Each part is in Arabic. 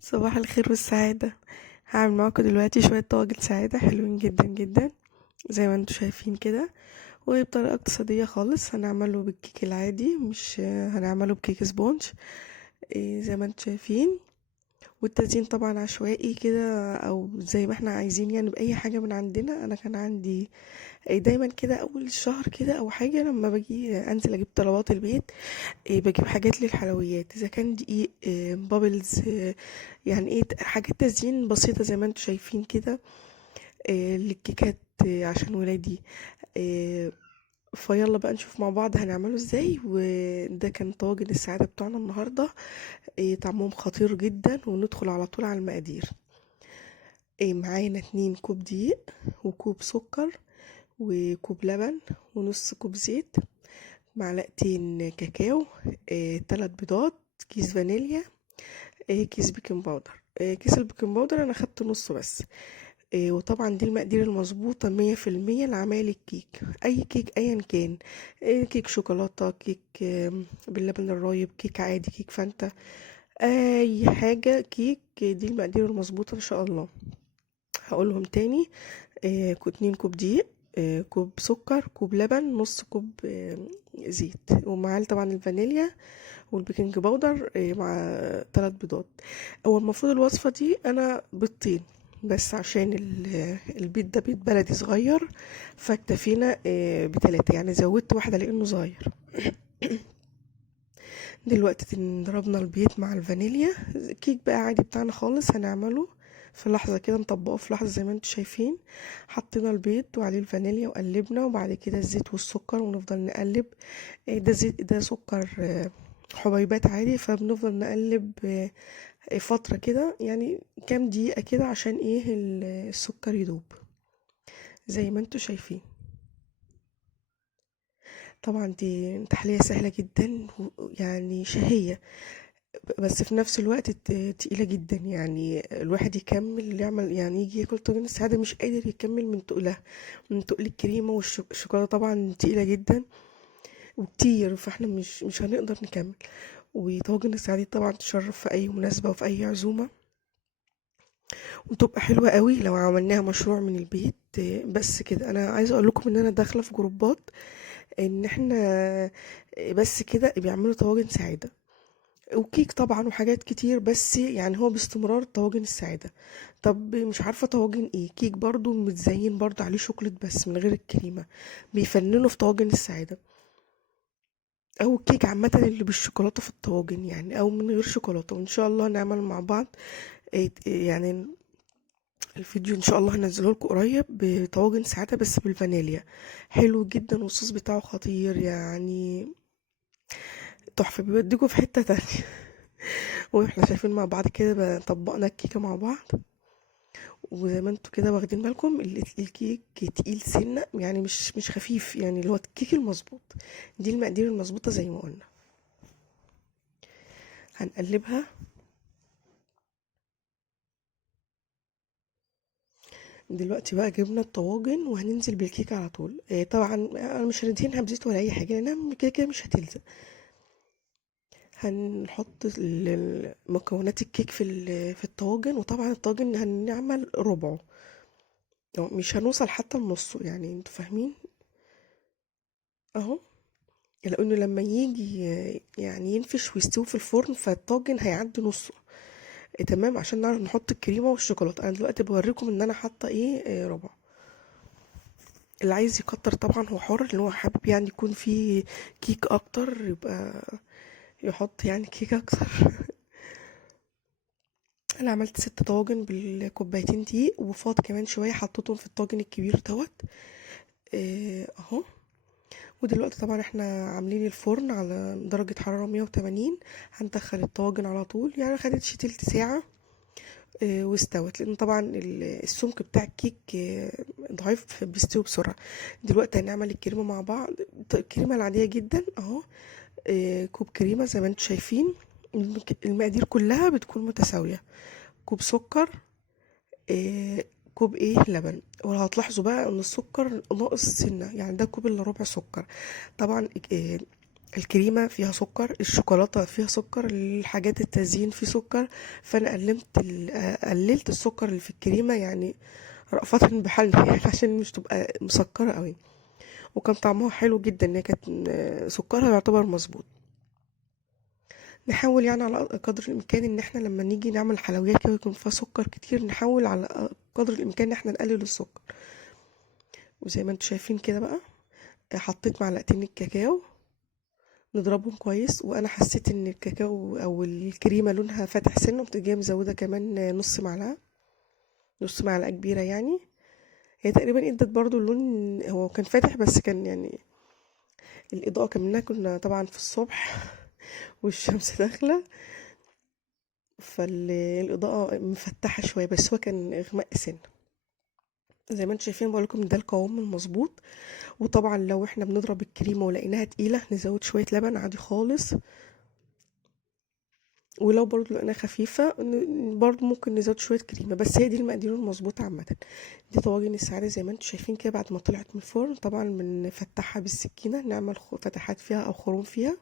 صباح الخير والسعادة. هعمل معاكم دلوقتي شوية طواجن سعادة حلوين جدا جدا زي ما انتوا شايفين كده، وبطريقة اقتصادية خالص. هنعمله بالكيك العادي، مش هنعمله بكيك سبونج. زي ما انتوا شايفين. والتزيين طبعا عشوائي كده او زي ما احنا عايزين، يعني بأي حاجة من عندنا. انا كان عندي دايما كده اول الشهر كده او حاجة لما باجي انزل اجيب طلبات البيت، بجيب حاجات للحلويات، اذا كان دقيق، بابلز، يعني حاجات تزيين بسيطة زي ما انتوا شايفين كده، للكيكات، عشان ولادي. آه، فيلا بقى نشوف مع بعض هنعمله ازاي. وده كان طاجن السعادة بتوعنا النهاردة. طعمهم خطير جدا، وندخل على طول على المقادير. معانا 2 كوب دقيق، وكوب سكر، وكوب لبن، ونص كوب زيت، معلقتين كاكاو، 3 بيضات، كيس فانيليا، كيس بيكنج باودر. كيس البيكنج باودر انا خدت نصه بس. وطبعا دي المقادير المظبوطة 100% لعمايل الكيك. اي كيك ايا كان، كيك شوكولاتة، كيك باللبن الرايب، كيك عادي، كيك فانتا، اي حاجة كيك. دي المقادير المظبوطة ان شاء الله. هقولهم تاني. 2 كوب دقيق، كوب سكر، كوب لبن، نص كوب زيت، ومعاه طبعا الفانيليا والبيكنج باودر، مع 3 بيضات. هو المفروض الوصفة دي انا بيضتين بس، عشان البيض ده بيض بلدي صغير، فاكتفينا ب3، يعني زودت واحدة لانه صغير. دلوقتي ضربنا البيض مع الفانيليا. كيك بقى عادي بتاعنا خالص هنعمله في لحظة كده، نطبقه في لحظة زي ما انتوا شايفين. حطينا البيض وعليه الفانيليا وقلبنا، وبعد كده الزيت والسكر، ونفضل نقلب. ده زيت، ده سكر حبيبات عادي، فبنفضل نقلب فترة كده، يعني كام دقيقة كده، عشان السكر يدوب زي ما انتوا شايفين. طبعا دي تحلية سهلة جدا، يعني شهية، بس في نفس الوقت تقيلة جدا. يعني الواحد يكمل يعمل، يعني يجي ياكل طاجن السعادة مش قادر يكمل من تقلها، من تقل الكريمة والشوكولاتة. طبعا تقيلة جدا وكتير، فاحنا مش هنقدر نكمل. وطواجن السعادة طبعا تشرف في أي مناسبة وفي أي عزومة، وتبقى حلوة قوي لو عملناها مشروع من البيت. بس كده انا عايزه اقول لكم ان انا داخله في جروبات، ان احنا بس كده بيعملوا طواجن سعاده وكيك طبعا وحاجات كتير، بس يعني هو باستمرار طواجن السعاده. طب مش عارفه طواجن ايه، كيك برضو متزين برضو عليه شوكولات بس من غير الكريمه، بيفننوا في طواجن السعاده. او الكيك عامه اللي بالشوكولاته في الطواجن، يعني او من غير شوكولاته. وان شاء الله نعمل مع بعض يعني الفيديو ان شاء الله هنزله لكم قريب بطواجن ساعتها بس بالفانيليا. حلو جدا، والصوص بتاعه خطير، يعني تحفة، بيوديكوا في حتة تانية. واحنا شايفين مع بعض كده بقى، طبقنا الكيكة مع بعض، وزي ما انتوا كده واخدين بالكم الكيك تقيل سنة، يعني مش خفيف، يعني اللي هو الكيك المظبوط. دي المقادير المظبوطة زي ما قلنا. هنقلبها. دلوقتي بقى جبنا الطواجن وهننزل بالكيكة على طول. طبعا انا مش هندهنها بزيت ولا اي حاجة، لانها كده كده مش هتلزق. هنحط مكونات الكيك في الطواجن، وطبعا الطاجن هنعمل ربعه، مش هنوصل حتى لنصه، يعني انتوا فاهمين اهو. لانه لما يجي يعني ينفش ويستوي في الفرن، فالطاجن هيعدي نصه. تمام، عشان نعرف نحط الكريمه والشوكولاته. انا دلوقتي بوريكم ان انا حاطه ربع. اللي عايز يكتر طبعا هو حر، اللي هو حابب يعني يكون فيه كيك اكتر يبقى يحط يعني كيك اكتر. انا عملت 6 طواجن بالكوبايتين دقيق، وفاض كمان شويه حطيتهم في الطاجن الكبير دوت. اهو. ودلوقتي طبعا احنا عاملين الفرن على درجه حراره 180. هندخل الطواجن على طول، يعني خدتش تلت ساعه واستوت، لان طبعا السمك بتاع الكيك ضعيف، بيستوي بسرعه. دلوقتي هنعمل الكريمه مع بعض. الكريمه العاديه جدا اهو. كوب كريمه زي ما انتم شايفين. المقادير كلها بتكون متساويه. كوب سكر، إيه كوب لبن. وهتلاحظوا بقى ان السكر ناقص سنة، يعني ده كوب الا ربع سكر. طبعا إيه الكريمة فيها سكر، الشوكولاتة فيها سكر، الحاجات التزيين فيه سكر. فانا قللت السكر اللي في الكريمة يعني رأفة بحالنا يعني عشان مش تبقى مسكرة قوي. وكان طعمها حلو جدا، ان هي كانت سكرها يعتبر مظبوط. نحاول يعني على قدر الامكان ان احنا لما نيجي نعمل حلويات كده يكون فيها سكر كتير، نحاول على قدر الامكان ان احنا نقلل السكر. وزي ما انتوا شايفين كده بقى، حطيت معلقتين الكاكاو، نضربهم كويس. وانا حسيت ان الكاكاو او الكريمه لونها فاتح سنه، قمت جايه مزوده كمان نص معلقه كبيره يعني. هي تقريبا ادت برضو اللون، هو كان فاتح بس كان يعني الاضاءه كمان، كنا طبعا في الصبح والشمس داخله، فالاضاءه مفتحه شويه، بس هو كان اغماء سن. زي ما انتم شايفين بقول لكم ده القوام المظبوط. وطبعا لو احنا بنضرب الكريمه ولقيناها تقيله نزود شويه لبن عادي خالص. ولو برضو لقيناها خفيفة برضو ممكن نزود شوية كريمة. بس هي دي المقادير المظبوطة عامة. دي طواجن السعادة زي ما انتوا شايفين كده بعد ما طلعت من الفرن. طبعا بنفتحها بالسكينة، نعمل فتحات فيها أو خروم فيها.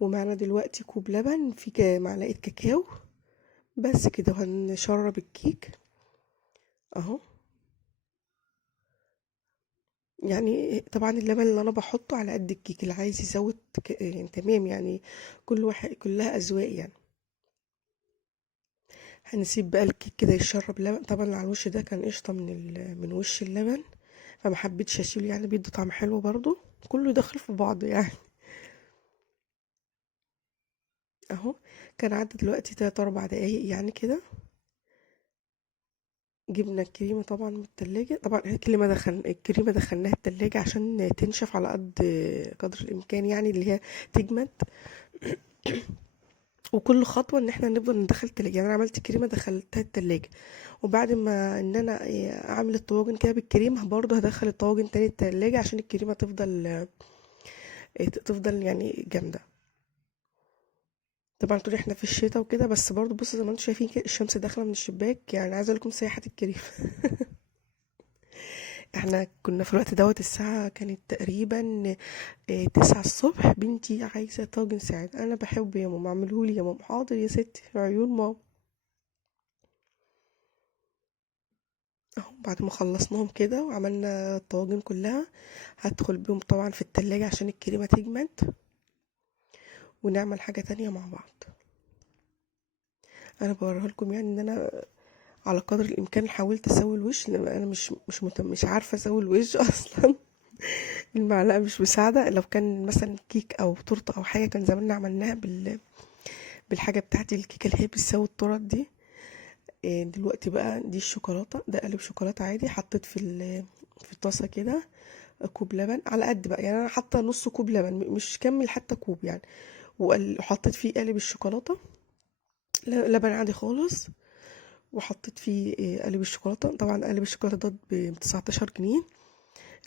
ومعنا دلوقتي كوب لبن في معلقة كاكاو، بس كده. وهنشرب الكيك اهو. يعني طبعا اللبن اللي انا بحطه على قد الكيك، اللي عايز يزود يعني تمام يعني. كل واحد كلها اذواق يعني. هنسيب بقى الكيك كده يشرب لبن. طبعا على الوش ده كان قشطه من وش اللبن، فما حبيتش اشيله يعني، بيدي طعم حلو برضو. كله داخل في بعضه يعني. اهو. كان عدى دلوقتي 3 4 دقايق يعني كده. جبنا الكريمه طبعا من التلاجة. طبعا الكريمه دخلناها التلاجة عشان تنشف على قدر الامكان يعني، اللي هي تجمد. وكل خطوه ان احنا نفضل ندخل التلاجة يعني. انا عملت كريمه دخلتها التلاجة، وبعد ما ان انا اعمل الطواجن كده بالكريمه برضه هدخل الطواجن تاني التلاجة عشان الكريمه تفضل يعني جامده. طبعا طول احنا في الشتاء وكده، بس برضه بصوا زي ما انتم شايفين كده الشمس داخله من الشباك، يعني عايزه اقول لكم سيحه الكريمه. احنا كنا في الوقت دوت، الساعه كانت تقريبا 9 الصبح. بنتي عايزه طاجن ساعد، انا بحب يا ماما اعملهولي يا ماما. حاضر يا ستي في عيون ماما. اهو بعد ما خلصناهم كده وعملنا الطواجن كلها، هدخل بيهم طبعا في التلاجة عشان الكريمة تجمد ونعمل حاجة تانية مع بعض. انا بوريها لكم يعني ان انا على قدر الامكان حاولت اسوي الوش، لان انا مش عارفة اسوي الوش اصلا. المعلقة مش مساعدة. لو كان مثلا كيك او تورته او حاجة كان زماننا عملناها بالحاجة بتاعتي، الكيكة اللي هي بتسوي التورت دي. دلوقتي بقى دي الشوكولاتة، ده قالب شوكولاتة عادي. حطيت في الطاسة كده كوب لبن على قد بقى يعني. انا حاطه نص كوب لبن، مش كمل حتى كوب يعني. وحطيت فيه قالب الشوكولاته، لبن عادي خالص. وحطيت فيه قالب الشوكولاته. طبعا قالب الشوكولاته ده ب 19 جنيه.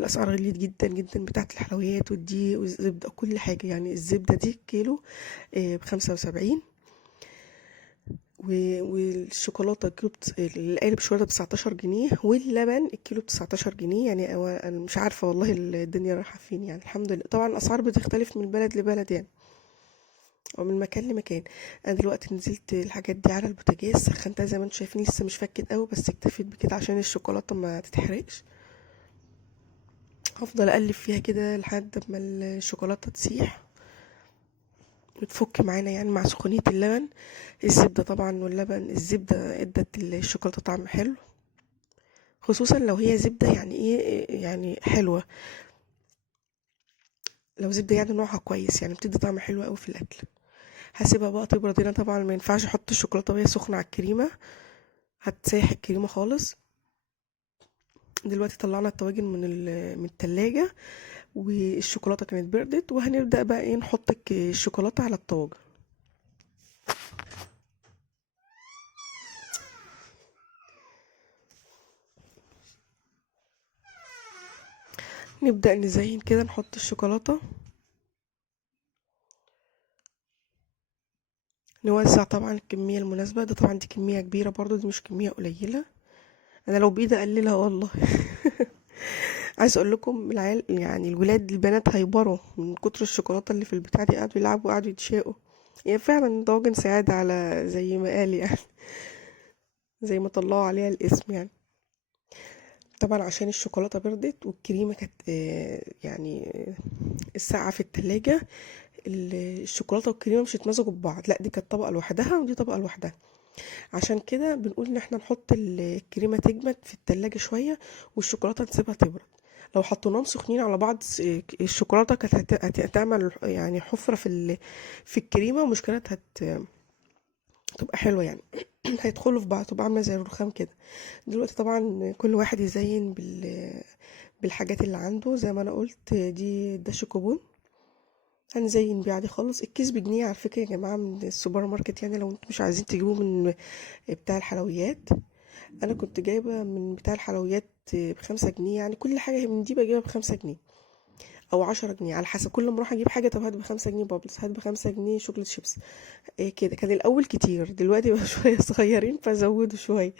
الاسعار غليت جدا جدا بتاعت الحلويات والدقيق والزبده كل حاجه يعني. الزبده دي كيلو ب75. والشوكولاته الكيلو القالب الشوكولاته ب19 جنيه، واللبن الكيلو ب19 جنيه يعني. انا مش عارفه والله الدنيا رايحه فين يعني. الحمد لله. طبعا الاسعار بتختلف من بلد لبلد يعني، او من مكان لمكان. انا دلوقتي نزلت الحاجات دي على البوتاجاز، سخنتها زي ما انتم شايفين. لسه مش فكت قوي، بس اكتفيت بكده عشان الشوكولاته ما تتحرقش. هفضل اقلب فيها كده لحد ما الشوكولاته تسيح وتفك معانا يعني مع سخونيه اللبن. الزبده طبعا واللبن، الزبده ادت الشوكولاته طعم حلو، خصوصا لو هي زبده يعني ايه يعني حلوه. لو زبده يعني نوعها كويس يعني بتدي طعم حلو قوي في الاكل. هسيبها بقى تبرد. هنا طبعا ما ينفعش احط الشوكولاته وهي سخنه على الكريمه، هتسيح الكريمه خالص. دلوقتي طلعنا الطواجن من التلاجة، والشوكولاته كانت بردت. وهنبدأ بقى ايه نحط الشوكولاته على الطواجن. نبدأ نزين كده، نحط الشوكولاته، نوزع طبعا الكمية المناسبة. ده طبعا دي كمية كبيرة برضو، دي مش كمية قليلة. انا لو بايدي اقللها والله. عايز اقول لكم العيال يعني الولاد البنات هيبروا من كتر الشوكولاته اللي في البتاع دي، قعدوا يلعبوا وقعدوا يتشاقوا. هي فعلا طاجن سعاده على زي ما قال يعني، زي ما طلعوا عليها الاسم يعني. طبعا عشان الشوكولاته بردت والكريمه كانت يعني الساقعه في التلاجة، الشوكولاته والكريمه مش اتمزجوا ببعض، لا دي كانت طبقه لوحدها ودي طبقه لوحدها. عشان كده بنقول ان احنا نحط الكريمه تجمد في التلاجة شويه والشوكولاته نسيبها تبرد. لو حطيناهم سخنين على بعض الشوكولاته كانت هتعمل يعني حفره في الكريمه، ومش كانت هتبقى حلوه يعني. هيدخلوا في بعض، تبقى عامله زي الرخام كده. دلوقتي طبعا كل واحد يزين بالحاجات اللي عنده، زي ما انا قلت ده شيكوبون هنزين بيه عادي خالص. الكيس بجنيه على فكره يا جماعه من السوبر ماركت، يعني لو انتم مش عايزين تجيبوه من بتاع الحلويات. انا كنت جايبه من بتاع الحلويات ب5 جنيه، يعني كل حاجه من دي بجيبها ب5 جنيه او 10 جنيه على حسب. كل ما اروح اجيب حاجه، طب هات ب5 جنيه بابلز، هات ب5 جنيه شوكليت شيبس. إيه كده كان الاول كتير، دلوقتي بقى شويه صغيرين فزودوا شويه.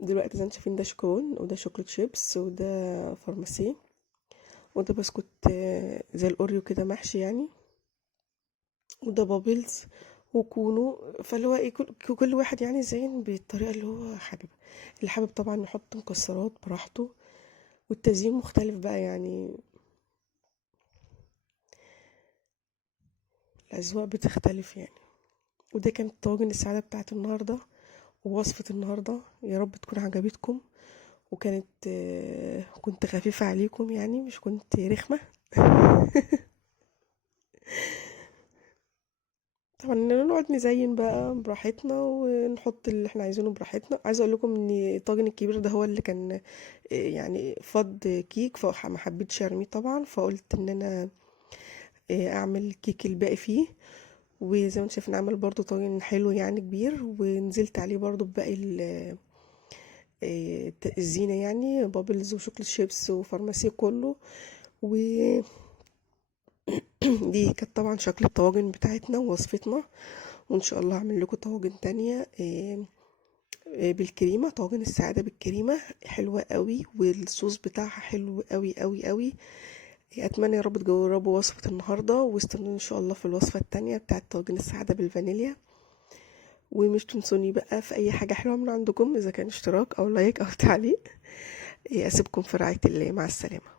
دلوقتي زي ما انتم شايفين ده شكون وده شوكليت شيبس وده فارماسي وده بسكوت زي الاوريو كده محشي يعني، وده بابلز وكونو. فاللي هو ايه كل واحد يعني زين بالطريقه اللي هو حاببها. اللي حابب طبعا يحط مكسرات براحته، والتزيين مختلف بقى يعني، الاذواق بتختلف يعني. وده كانت طواجن السعاده بتاعت النهارده ووصفه النهارده، يا رب تكون عجبتكم. وكانت كنت خفيفه عليكم يعني، مش كنت رخمه. طبعا نقعد نزين بقى براحتنا ونحط اللي احنا عايزينه براحتنا. عايزه اقول لكم ان الطاجن الكبير ده هو اللي كان يعني فض كيك، فما حبيتش ارميه طبعا، فقلت ان انا اعمل كيك الباقي فيه. وزي ما انت شايفين عمل برضو طاجن حلو يعني كبير، ونزلت عليه برضو بباقي الزينة يعني، بابلز وشوكليت شيبس وفارماسي كله. ودي كانت طبعا شكل الطواجن بتاعتنا ووصفتنا. وان شاء الله هعمل لكم طواجن تانية بالكريمة. طاجن السعادة بالكريمة حلوة قوي، والصوص بتاعها حلو قوي قوي قوي. اتمنى يا رب تجربوا وصفة النهاردة، واستنوني ان شاء الله في الوصفة التانية بتاعت طاجن السعادة بالفانيليا. ومش تنسوني بقى في اي حاجة حلوة من عندكم، اذا كان اشتراك او لايك او تعليق. اسيبكم في رعاية الله، مع السلامة.